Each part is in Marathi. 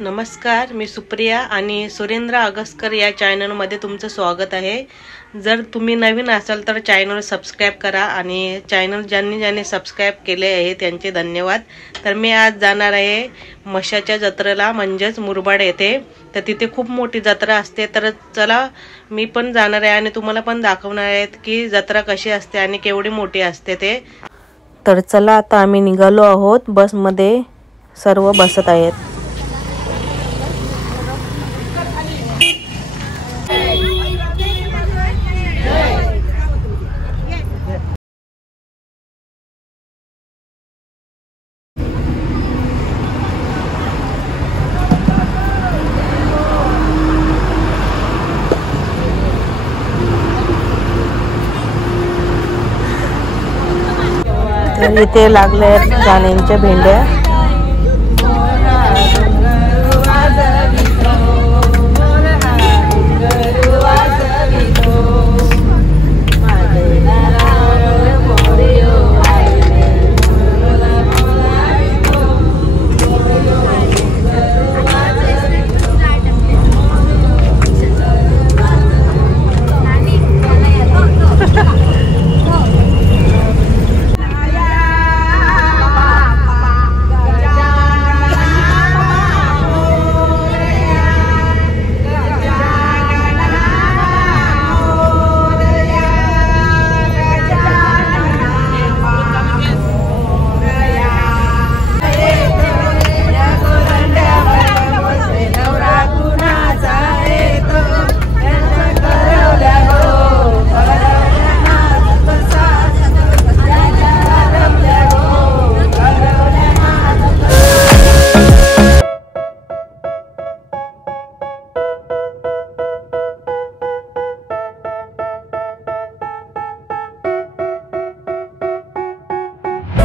नमस्कार, मी सुप्रिया आणि सुरेंद्र अगस्कर या चॅनलमध्ये तुमचं स्वागत आहे। जर तुम्ही नवीन असाल तर चॅनल सबस्क्राइब करा आणि चॅनल ज्यांनी सबस्क्राइब केले आहे त्यांचे धन्यवाद। तर मी आज जाणार आहे म्हशाच्या जत्रेला, म्हणजेच मुरबाड येथे। तर तिथे खूप मोठी जत्रा असते। तर चला मी पण जाणार आहे आणि तुम्हाला पण दाखवणार आहे की जत्रा कशी असते आणि केवढी मोठी असते ते। तर चला आता आम्ही निघालो आहोत, बसमध्ये सर्व बसत आहेत। इथे लागले गाण्यांच्या भेंड्या।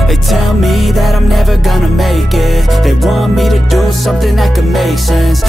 They tell me that I'm never gonna make it. They want me to do something that could make sense.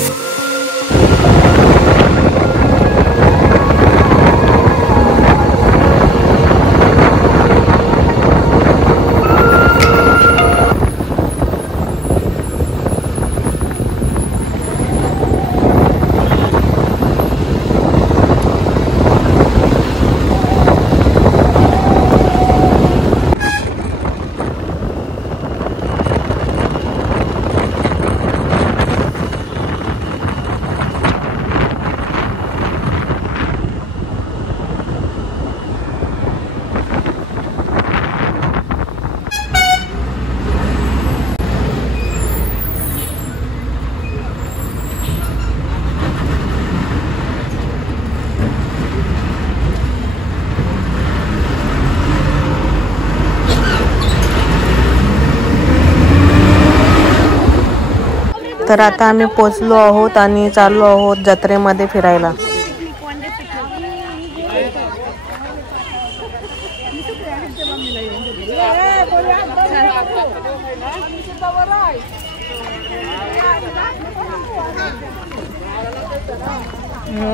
तर आता आम्ही पोहोचलो आहोत आणि चाललो आहोत जत्रेमध्ये फिरायला।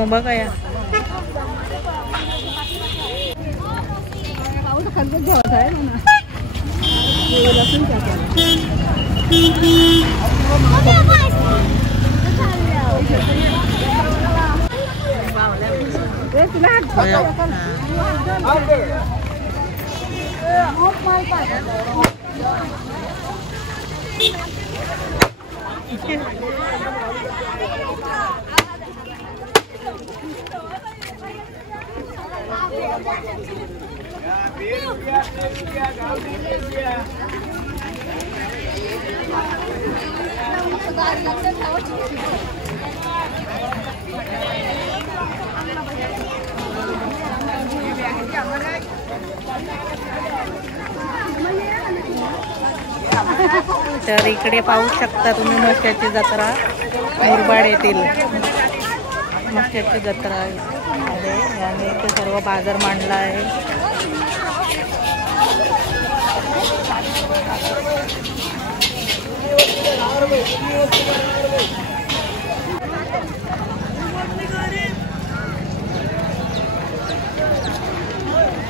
बघा या तर इकडे पाहू शकता तुम्ही म्हशाची जत्रा मुरबाड येथील म्हशाची जत्रा आहे आणि इथे सर्व बाजार मांडला आहे।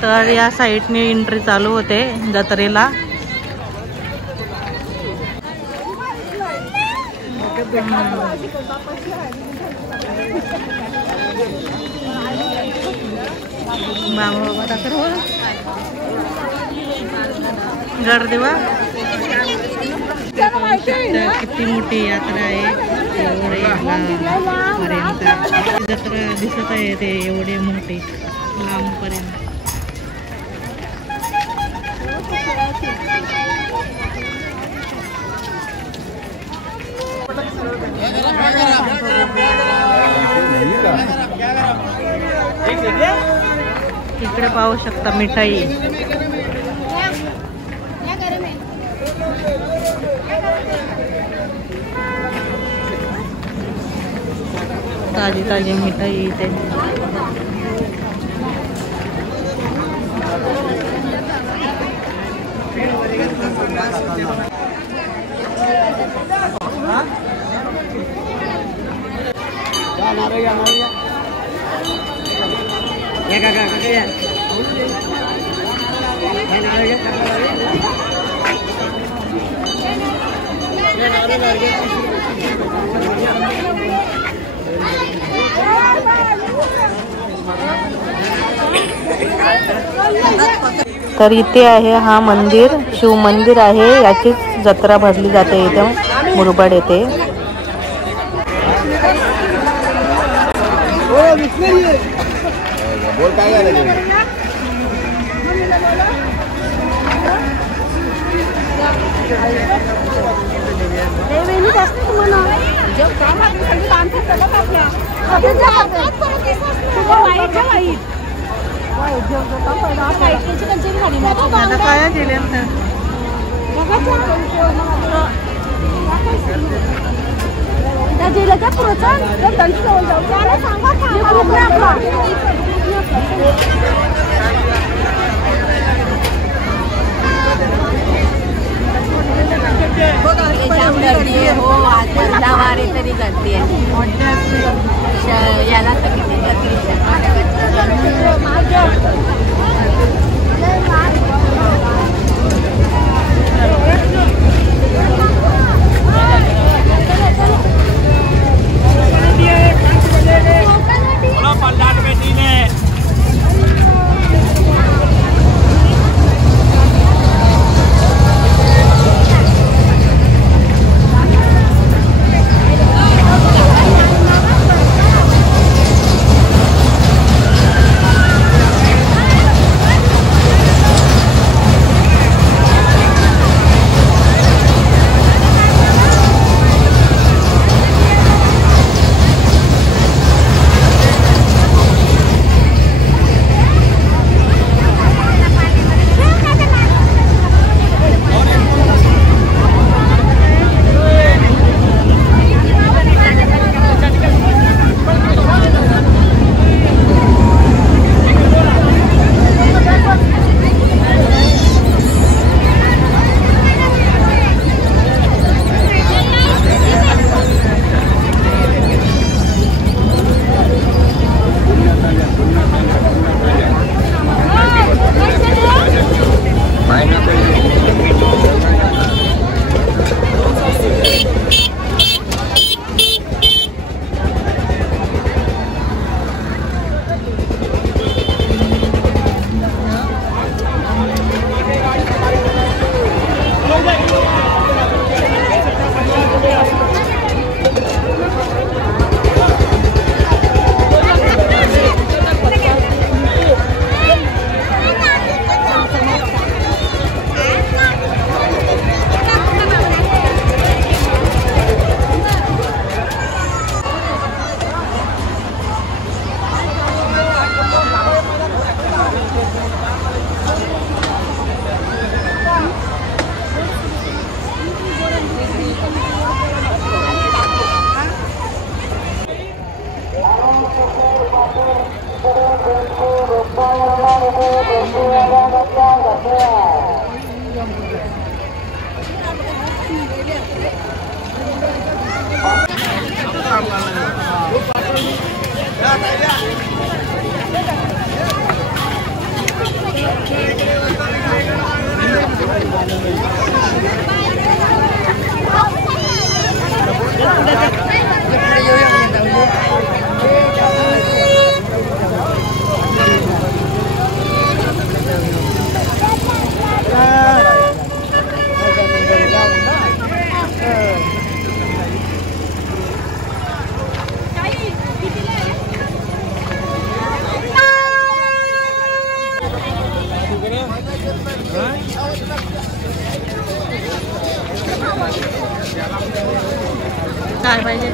तर या साईडने एंट्री चालू होते जत्रेला। बाबा तर हो गर्दी वा किती मोठी यात्रा आहे पर्यंत जत्रा दिसत आहे ते एवढे मोठे लांबपर्यंत. इकडे पाहू शकता मिठाई. ताजी ताजी मिठाई इथे. तर इथे आहे हा मंदिर, शिव मंदिर आहे. याचीच जत्रा भरली जाते इथे मुरबाड येथे. काय दिले हो आज 15 वारे तरी गर्दी आहे. याला तर किती गर्दी काय पाहिजे?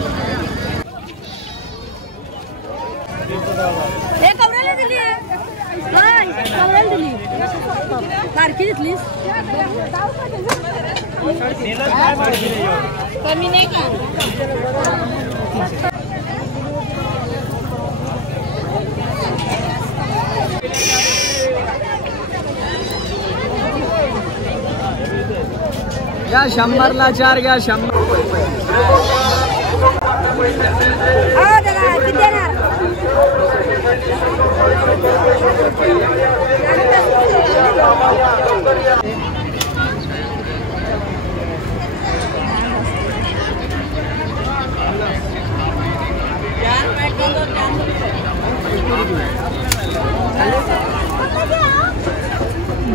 कमी नाही का? या 100ला 4 घ्या 100.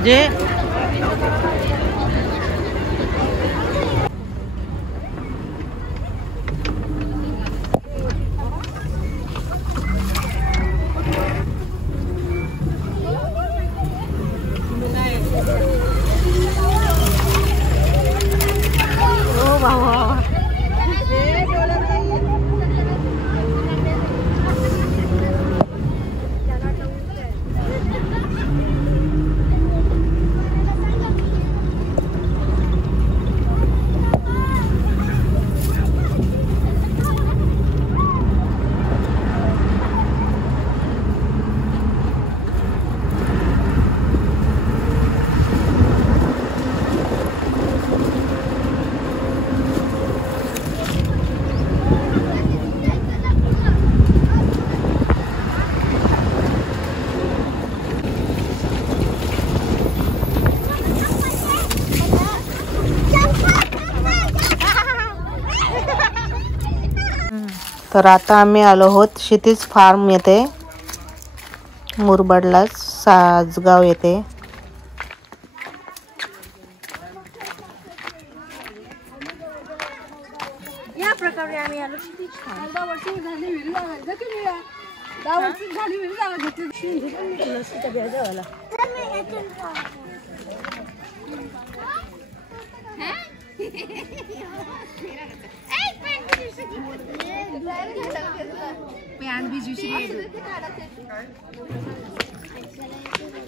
जे तर आता आम्ही आलो आहोत क्षितिज फार्म येथे, मुरबाडला, साजगाव येथे. या प्रकारे आम्ही आलो क्षितिज फार्म. 10 वर्ष झाली विहिरी लावायला की नाही? 10 वर्ष झाली विहिरी लावायला घेतली लसीच्या ब्याजावाला.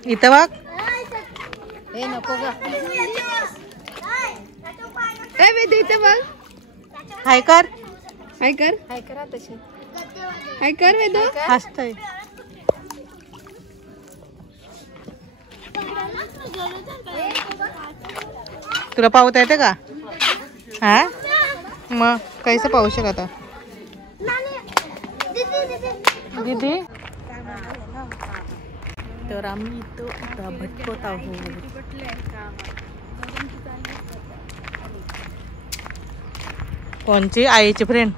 इथं बघ. हे नको ग. काय वेद इथं बघ. हाय कर. हाय कर. हाय करा तशी. हाय कर वेद. हसतय. तुला पावता येते का? हा मग कैसे पाहू शकता दीदी? तर आम्ही इथं आता भटकत आहोत. कोणची? आईची फ्रेंड.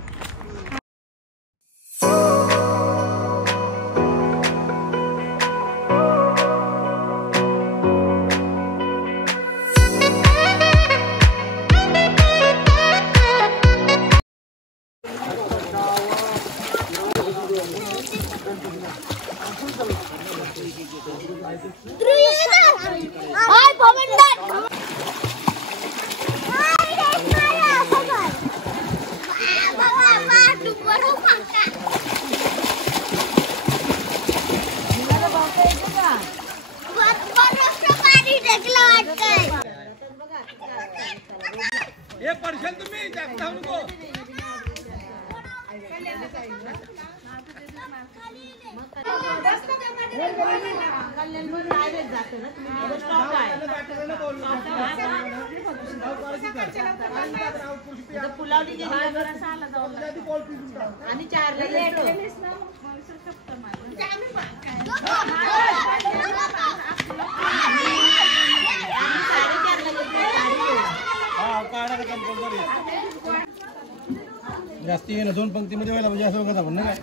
जास्ती आहे ना, 2 पंक्तीमध्ये व्हायला पाहिजे असं बघा आपण ना. काय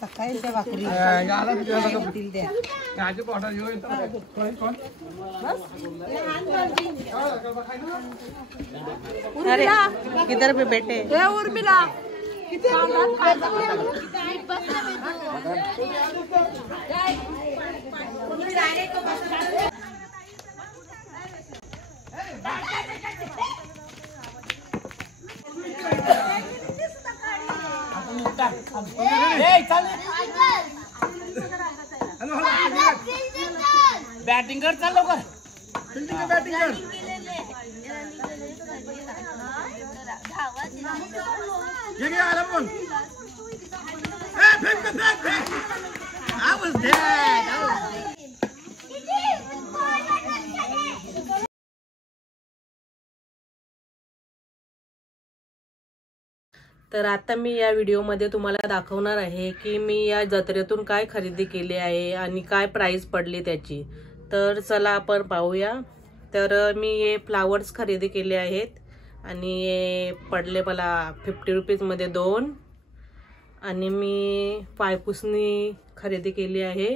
सकाळी त्या भाकरी अरे किधर पे बैठे उर्मिला. बॅटिंग कर, चाल लवकर. फिल्डिंग बॅटिंग कर. घे आला बोल. Fake fake fake. I was dead. तर आता मी या व्हिडिओमध्ये तुम्हाला दाखवणार आहे की मी या जत्रेतून काय खरेदी केली आहे आणि काय प्राइस पडली त्याची. तर चला आपण पाहूया. तर मी हे फ्लावर्स खरेदी केले आहेत आणि हे पडले मला 50 रुपीजमध्ये 2. आणि मी पायपुसणी खरेदी केली आहे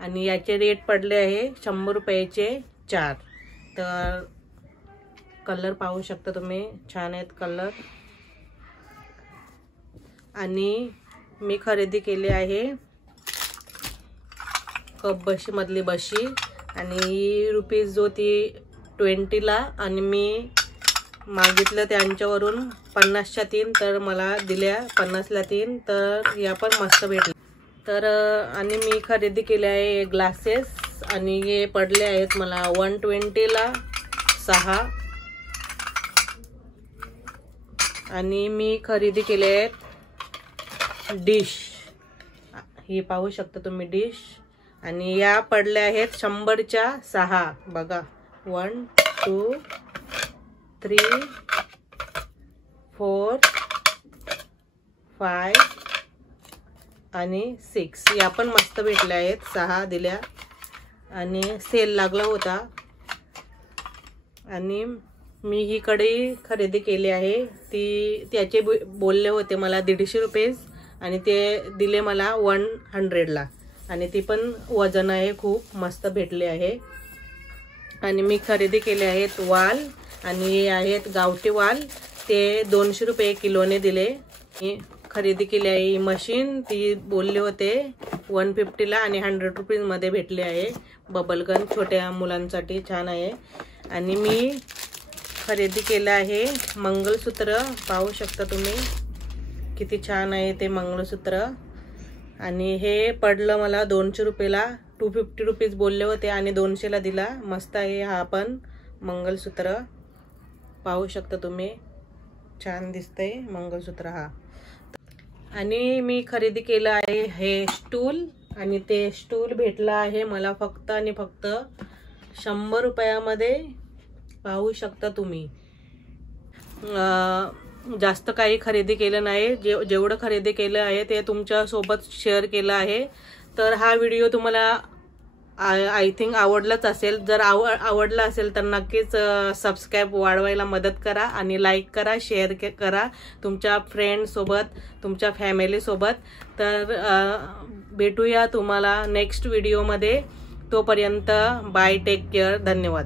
आणि याचे रेट पडले आहे 100 रुपयाचे 4. तर कलर पाहू शकता तुम्ही, छान आहेत कलर. आणि मी खरेदी केली आहे कप बशी मधली बशी आणि ही रुपीज जो ती 20ला आणि मी मागितलं त्यांच्यावरून 50च्या 3, तर मला दिल्या 50ला 3. तर या पण मस्त भेटल्या. तर आणि मी खरेदी केले आहे ग्लासेस आणि हे पडले आहेत मला 120ला 6. आणि मी खरेदी केले आहेत डिश, ही पाहू शकता तुम्ही डिश. आणि या पडल्या आहेत 100च्या 6. बघा 1 2 3 4 5 आणि 6. या पण मस्त भेटल्या आहेत, 6 दिल्या आणि सेल लागला होता. आणि मी ही कढई खरेदी केली आहे, त्याचे बोलले होते मला 150 रुपये आणि ते दिले मला 100ला. आणि ती पण वजन आहे, खूप मस्त भेटले आहे. आणि मी खरेदी केले आहेत वाल आणि हे आहेत गावठी वाल, ते 200 रुपये किलोने दिले. मी खरेदी केली आहे ही मशीन, ती बोलले होते 150ला आणि 100 रुपीजमध्ये भेटले आहे. बबलगन छोट्या मुलांसाठी छान आहे. आणि मी खरेदी केलं आहे मंगळसूत्र, पाहू शकता तुम्ही किती छान आहे ते मंगळसूत्र. आणि हे पडलं मला 200 रुपयाला, 250 रुपीज बोलले होते आणि 200ला दिला. मस्त आहे हा पण मंगळसूत्र, पाहू शकता तुम्ही, छान दिसतंय मंगळसूत्र हा. आणि मी खरेदी केलं आहे हे स्टूल आणि ते स्टूल भेटलं आहे मला फक्त आणि फक्त 100 रुपयामध्ये, पाहू शकता तुम्ही. जास्त काही खरेदी केलं नाही, जेवढं खरेदी केलं आहे ते तुमच्या सोबत शेअर केलं आहे. तर हा व्हिडिओ तुम्हाला आय थिंक आवडलाच असेल. जर आवडला असेल तर नक्कीच सबस्क्राईब वाढवायला मदत करा आणि लाईक करा, शेअर करा तुमच्या फ्रेंडसोबत, तुमच्या फॅमिलीसोबत. तर भेटूया तुम्हाला नेक्स्ट व्हिडिओमध्ये. तोपर्यंत बाय, टेक केअर, धन्यवाद.